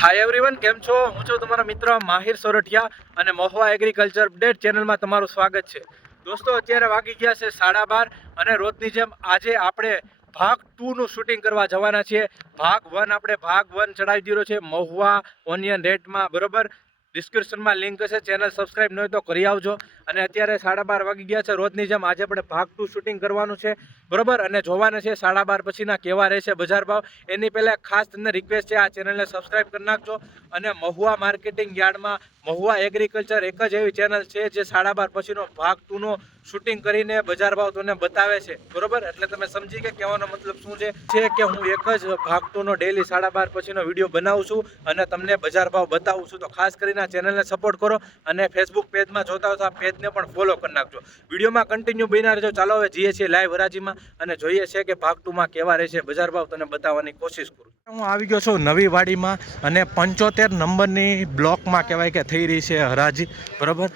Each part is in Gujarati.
હાય એવરીવન, કેમ છો? હું છું તમારા મિત્ર માહિર સોરઠિયા અને મહુવા એગ્રીકલ્ચર અપડેટ ચેનલમાં તમારું સ્વાગત છે. દોસ્તો, અત્યારે વાગી ગયા છે 12:30 અને રોજની જેમ આજે આપણે ભાગ 2 નું શૂટિંગ કરવા જવાના છીએ. ભાગ 1 આપણે ભાગ 1 ચડાવી દીધો છે મહુવા ઓનિયન રેટમાં, બરોબર. ડિસ્ક્રિપ્શનમાં લિંક હશે, ચેનલ સબસ્ક્રાઇબ ન હોય તો કરી આવજો. અને અત્યારે 12:30 વાગી ગયા છે. રોજની જેમ આજે આપણે ભાગ 2 શૂટિંગ કરવાનું છે, બરોબર. અને જોવાના છે 12:30 પછીના કેવા રહેશે બજાર ભાવ. એની પહેલાં ખાસ તમને રિક્વેસ્ટ છે, આ ચેનલને સબસ્ક્રાઇબ કરી નાખજો. અને મહુવા માર્કેટિંગ યાર્ડમાં મહુવા એગ્રીકલ્ચર એક જ એવી ચેનલ છે જે 12:30 પછીનો ભાગ 2 નો શૂટિંગ કરીને બજાર ભાવ તમને બતાવે છે, બરોબર. એટલે તમે સમજી કે કહેવાનો મતલબ શું છે કે હું એક જ ભાગ 2 નો ડેલી 12:30 પછીનો વિડીયો બનાવું છું અને તમને બજાર ભાવ બતાવું છું. તો ખાસ કરીને આ ચેનલને સપોર્ટ કરો અને ફેસબુક પેજમાં જોતા હો તો આ પેજને પણ ફોલો કરી નાખજો. વિડીયોમાં કન્ટિન્યુ બન્યા રહેજો. ચાલો હવે જઈએ છીએ લાઈવ હરાજીમાં અને જોઈએ છે કે ભાગ 2 માં કેવા રહેશે બજાર ભાવ, તમને બતાવવાની કોશિશ કરું. હું આવી ગયો છું નવી વાડીમાં અને 75 નંબરની બ્લોકમાં કહેવાય કે થઈ રહી છે હરાજી, બરાબર.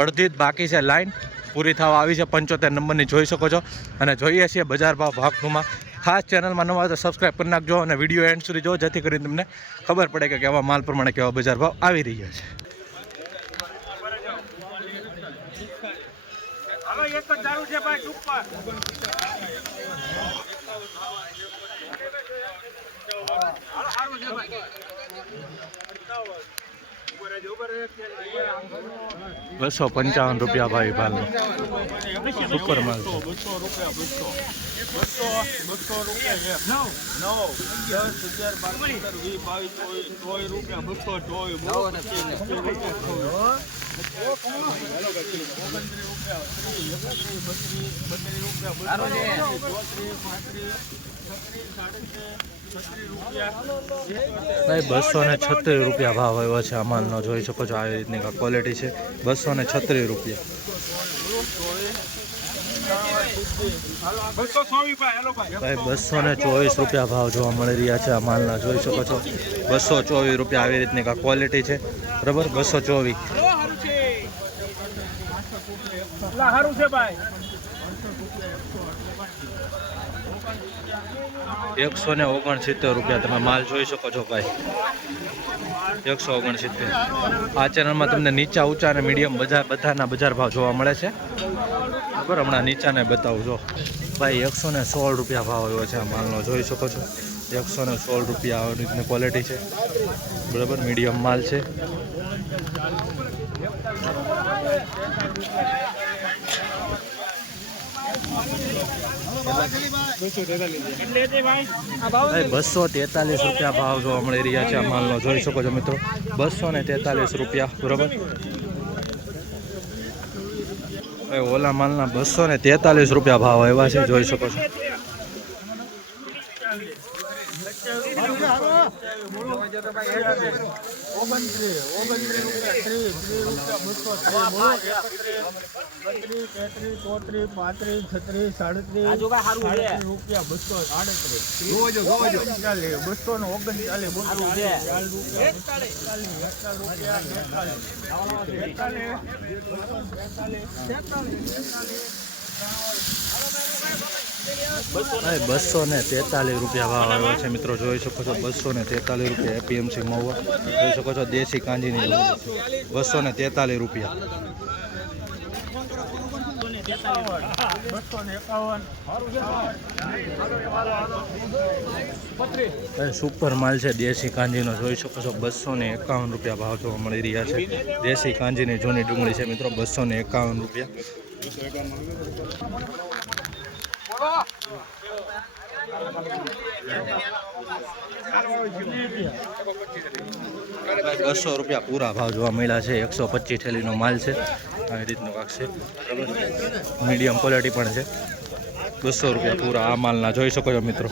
અડધી જ બાકી છે, લાઈન પૂરી થવા આવી છે. 75 નંબરની જોઈ શકો છો અને જોઈએ છીએ બજાર ભાવ ભાગ 2માં. ખાસ ચેનલમાં નવા તો સબસ્ક્રાઈબ કરી નાખજો અને વિડીયો એન્ડ સુધી જો, જેથી કરીને તમને ખબર પડે કે કેવા માલ પ્રમાણે કેવા બજાર ભાવ આવી રહ્યા છે. ₹255 ભાઈ ભાલ સુપર માલ છે. 236 રૂપિયા ભાવ આવ્યો છે આ માલનો, જોઈ શકો છો. આવી રીતની ક્વોલિટી છે. 236 રૂપિયા. ભાઈ 224 રૂપિયા ભાવ જોવા મળી રહ્યા છે આ માલના, જોઈ શકો છો. 224 રૂપિયા આવી રીતની ક્વોલિટી છે, બરાબર. 224. 169 રૂપિયા તમે માલ જોઈ શકો છો ભાઈ. 169. આ ચેનલમાં તમને નીચા ઊંચા અને મીડિયમ બધાના બજાર ભાવ જોવા મળે છે, બરાબર. હમણાં નીચાને બતાવું જો ભાઈ. 116 રૂપિયા ભાવ આવ્યો છે આ માલનો, જોઈ શકો છો. 116 રૂપિયા આવી રીતની ક્વોલિટી છે, બરાબર. મીડિયમ માલ છે. ભાઈ 243 રૂપિયા ભાવ જોવા મળી રહ્યા છે આ માલનો, જોઈ શકો છો મિત્રો. 243 રૂપિયા, બરાબર. ઓલા માલના 243 રૂપિયા ભાવ આવ્યા છે, જોઈ શકો છો. ભાઈ 243 રૂપિયા ભાવ આવ્યો છે મિત્રો, જોઈ શકો છો. 243 રૂપિયા એપીએમસી મહુવા, જોઈ શકો છો. દેશી કાંજીની 243 રૂપિયા. સુપર માલ છે દેશી કાંજીનો, જોઈ શકો છો. 251 રૂપિયા ભાવ જોવા મળી રહ્યા છે. દેશી કાંજીની જૂની ડુંગળી છે મિત્રો, 251 રૂપિયા. 200 રૂપિયા પૂરા ભાવ જોવા મળ્યા છે. 125 થેલીનો માલ છે, આવી રીતનો કાંક છે, બરાબર. મીડિયમ ક્વોલિટી પણ છે. 200 રૂપિયા પૂરા આ માલના, જોઈ શકો છો મિત્રો.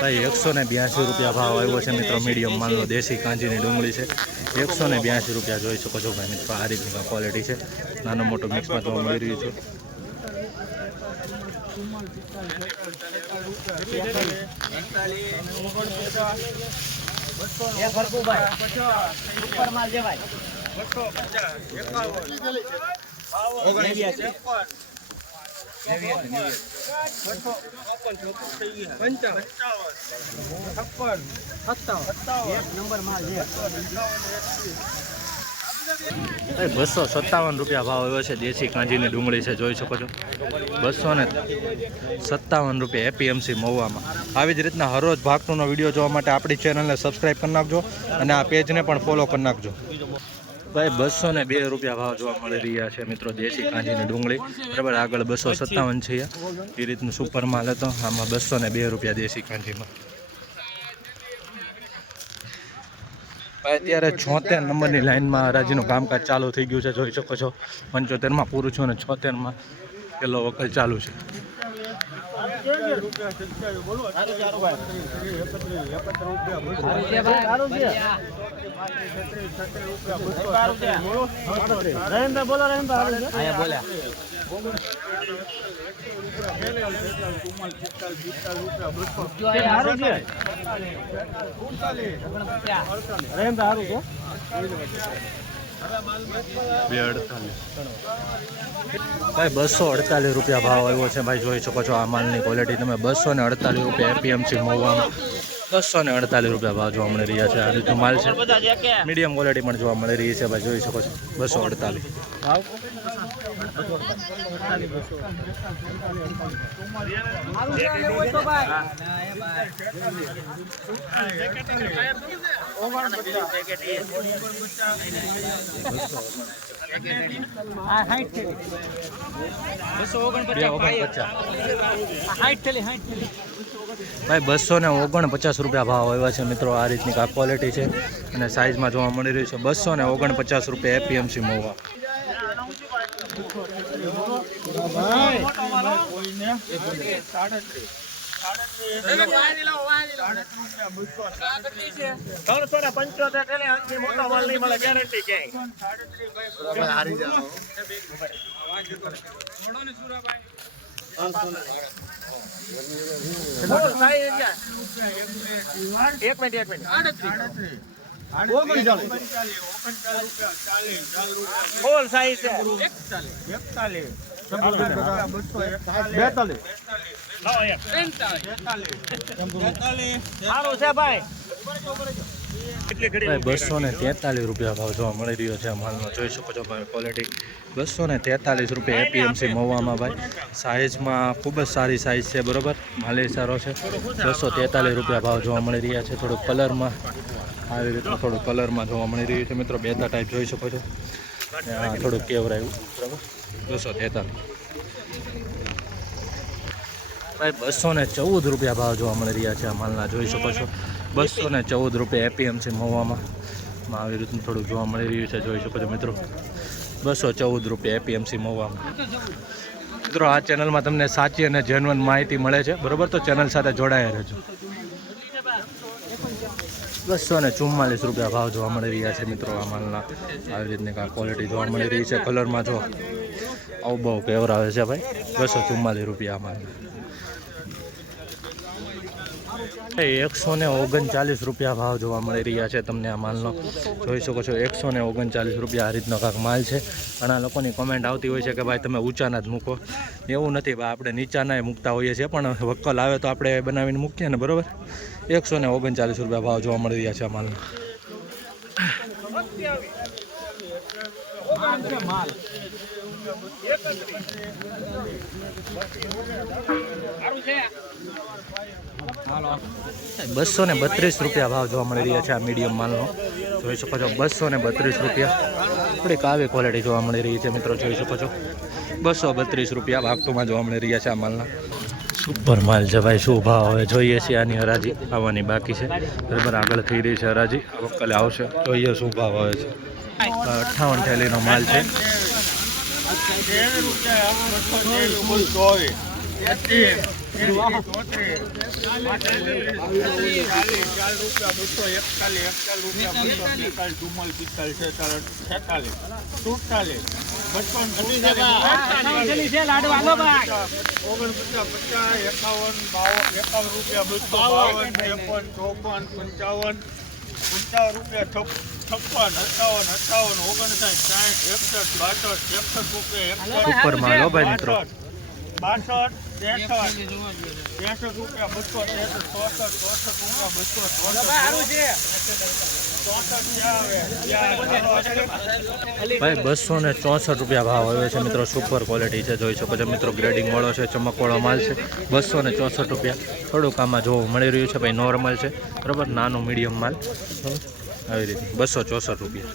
ભાઈ 182 રૂપિયા ભાવ આવ્યો છે મિત્રો. મીડિયમ માલનો દેશી કાંજીની ડુંગળી છે. 182 રૂપિયા જોઈ શકો છો ભાઈ મિત્રો. આ રીતની ક્વોલિટી છે, નાનો મોટો મિક્સમાં જોવા મળી રહ્યું છે. ₹257 ભાવ આવ્યો છે દેશી કાંજીની ડુંગળી છે, જોઈ શકો છો. ₹257 એપીએમસી મહુવામાં. આવી જ રીતના હરરોજ ભાગનો વિડીયો જોવા માટે આપણી ચેનલને સબસ્ક્રાઈબ કરી નાખજો અને આ પેજને પણ ફોલો કરી નાખજો. ભાઈ ₹202 ભાવ જોવા મળી રહ્યા છે મિત્રો દેશી કાંજીની ડુંગળી, બરાબર. આગળ 257 છે એ રીતનું સુપર માલ હતો. આમાં ₹202 દેશી કાંજીમાં. અત્યારે 76 નંબરની લાઇનમાં હરાજીનું કામકાજ ચાલુ થઈ ગયું છે, જોઈ શકો છો. 75માં પૂરું છું અને 76માં પેલો વકલ ચાલુ છે. ભાઈ ₹248 ભાવ આવ્યો છે ભાઈ, જોઈ શકો છો. આ માલની ક્વોલિટી તમે ₹248 એપીએમસી મહુવામાં ₹248 ભાવ જોવા મળી રહ્યા છે. આ રીતનું માલ છે, મીડિયમ ક્વોલિટી પણ જોવા મળી રહી છે ભાઈ, જોઈ શકો છો. 248 ભાઈ ₹249 ભાવ આવ્યા છે મિત્રો. આ રીતની આ ક્વોલિટી છે અને સાઇઝમાં જોવા મળી રહ્યું છે. ₹249 એપીએમસી મહુવા. ₹243 ભાવ જોવા મળી રહ્યો છે માલનો, જોઈ શકો છો ભાઈ. ક્વોલિટી ₹243 એપીએમસી મહુવામાં ભાઈ. સાઇઝમાં ખૂબ જ સારી સાઇઝ છે, બરોબર. માલે સારો છે. ₹243 ભાવ જોવા મળી રહ્યા છે. થોડુંક કલરમાં આવી રીતનું થોડુંક કલરમાં જોવા મળી રહ્યું છે મિત્રો. બેતા ટાઈપ જોઈ શકો છો. થોડુંક કેવરાયું, બરાબર. 243 ભાઈ. ₹214 ભાવ જોવા મળી રહ્યા છે આ માલના, જોઈ શકો છો. ₹214 એપીએમસી મહુવામાં આવી રીતનું થોડુંક જોવા મળી રહ્યું છે, જોઈ શકો છો મિત્રો. ₹214 એપીએમસી મહુવામાં. મિત્રો આ ચેનલમાં તમને સાચી અને જેન્યુઅન માહિતી મળે છે, બરોબર. તો ચેનલ સાથે જોડાયા રહેજો. ₹244 ભાવ જોવા મળી રહ્યા છે મિત્રો આ માલના. આવી રીતની કાંઈ ક્વોલિટી જોવા મળી રહી છે. કલરમાં જો આવું બહુ કેવરાવે છે ભાઈ. ₹244 આ માલના. ₹139 ભાવ જોવા મળી રહ્યા છે તમને આ માલનો, જોઈ શકો છો. ₹139 આ રીતનો કાંક માલ છે. ઘણા લોકોની કોમેન્ટ આવતી હોય છે કે ભાઈ તમે ઊંચાના જ મૂકો. એવું નથી ભાઈ, આપણે નીચાના મૂકતા હોઈએ છીએ, પણ વક્કલ આવે તો આપણે બનાવીને મૂકીએ ને, બરાબર. ₹139 ભાવ જોવા મળી રહ્યા છે આ માલનો. ₹232 ભાવ જોવા મળી રહ્યા છે આ મીડિયમ માલનો, જોઈ શકો છો. ₹232 થોડીક આવી ક્વોલિટી જોવા મળી રહી છે મિત્રો, જોઈ શકો છો. ₹232 ભાગમાં જોવા મળી રહ્યા છે આ માલના. સુપર માલ છે ભાઈ. શું ભાવ હવે જોઈએ છીએ. આની હરાજી આવવાની બાકી છે, બરાબર. આગળ થઈ રહી છે હરાજી, વકલે આવશે, જોઈએ શું ભાવ આવે છે. 58 થેલીનો માલ છે. ₹55 સુપર માલ હો ભાઈ મિત્રો. 264 રૂપિયા ભાવ આવ્યો છે મિત્રો. સુપર ક્વોલિટી છે, જોઈ શકો છો મિત્રો. ગ્રેડિંગ વાળો છે, ચમકવાળો માલ છે. 264 રૂપિયા. થોડુંક આમાં જોવા મળી રહ્યું છે ભાઈ, નોર્મલ છે બરાબર, નાનું મીડિયમ માલ બરાબર, આવી રીતે 264 રૂપિયા.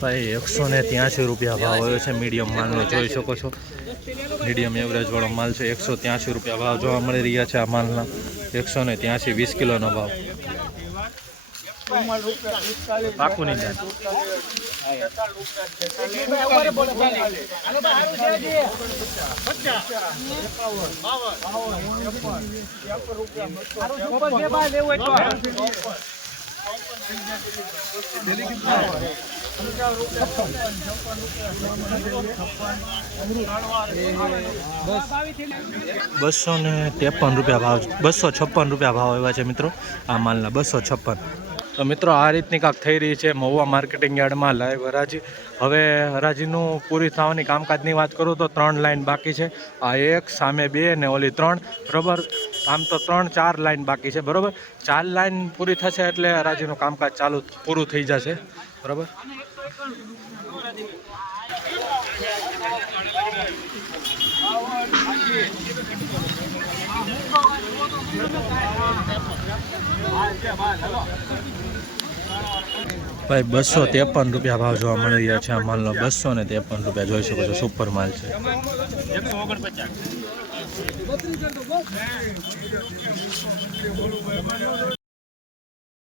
ભાઈ 183 રૂપિયા ભાવ આવ્યો છે મીડિયમ માલનો, જોઈ શકો છો. મીડિયમ એવરેજ વાળો માલ છે. 183 રૂપિયા ભાવ જોવા મળી રહ્યા છે આ માલના. 183 20 કિલોનો ભાવ. પાકું નહીં જાય. ₹253 રૂપિયા ભાવ, 256 રૂપિયા ભાવ આવ્યા છે મિત્રો આ માલના. 256. તો મિત્રો આ રીતની કાંક થઈ રહી છે મહુવા માર્કેટિંગ યાર્ડમાં લાઈવ હરાજી. હવે હરાજીનું પૂરી થવાની કામકાજની વાત કરું તો 3 લાઈન બાકી છે. આ 1, સામે 2 ને ઓલી 3 બરાબર. આમ તો 3-4 લાઈન બાકી છે બરાબર. 4 લાઈન પૂરી થશે એટલે હરાજીનું કામકાજ પૂરું થઈ જશે બરાબર. ભાઈ 253 રૂપિયા ભાવ જોવા મળી રહ્યા છે આ માલનો. 253 રૂપિયા જોઈ શકો છો. સુપર માલ છે. 149.